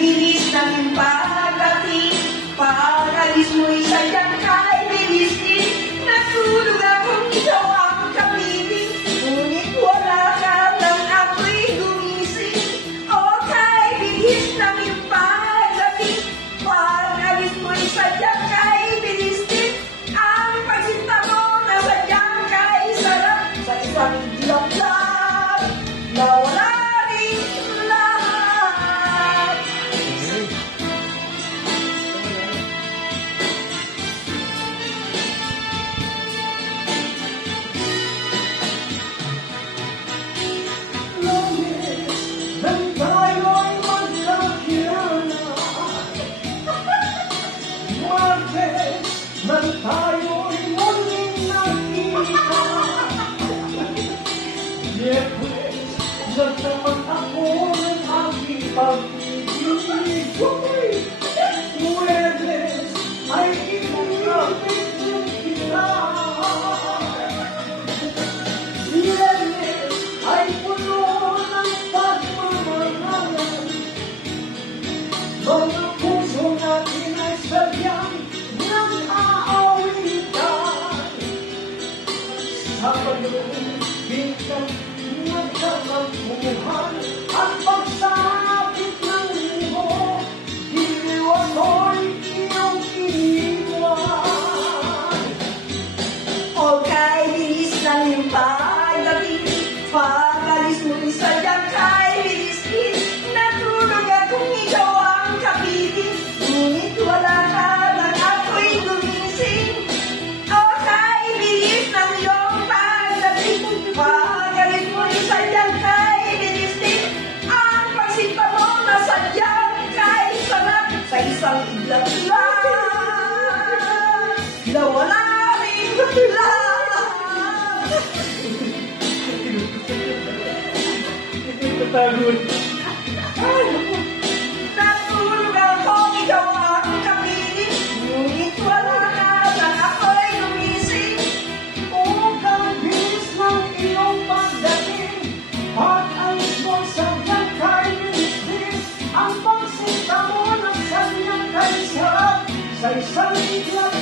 bilis ng pagdating, pag-alis mo'y sadyang kay bilis din. Natulog akong ikaw ang kapiling, ngunit wala ka nang ako'y gumising. O kay bilis ng iyong pagdating, pag-alis mo'y sadyang kay bilis din. Ang pagsinta mo na sadyang kay sarap, sa isang iglap lang na wala rin lahat. Nang tayo'y magkakilala, Martes, nang tayo'y muling nakita, Miyerkules, nang naman ako ng aking pag-ibig, Huwebes, ay inilipit yung kita, Viernes, ay puno ng pagmamahalan, mga puso natin ay sadyang nag-aawitan. Sabado, biglang nagkakagpuhan at pagsapit ng linggo, giliw ako'y iyong iniwan. O kay bilis ng iyong pagdating, pag-alis mo'y sadyang kay bilis din. Natulog akong ikaw ang kapiling, ngunit wala ka nang ako'y gumising. O kay bilis ng iyong pagdating, pag-alis mo'y sadyang kay bilis din. Ang pagsinta mo na sadyang kay sarap, sa isang iglap lang na wala rin lahat. Tatagod. Natulog akong ikaw ang kapiling, ngunit wala ka nang ako'y gumising. O kabilis ng iyong pagdating, pag-alis mo sadyang kay bilis din. Ang pagsinta mo ng sadyang kay sarap, sa isang iglap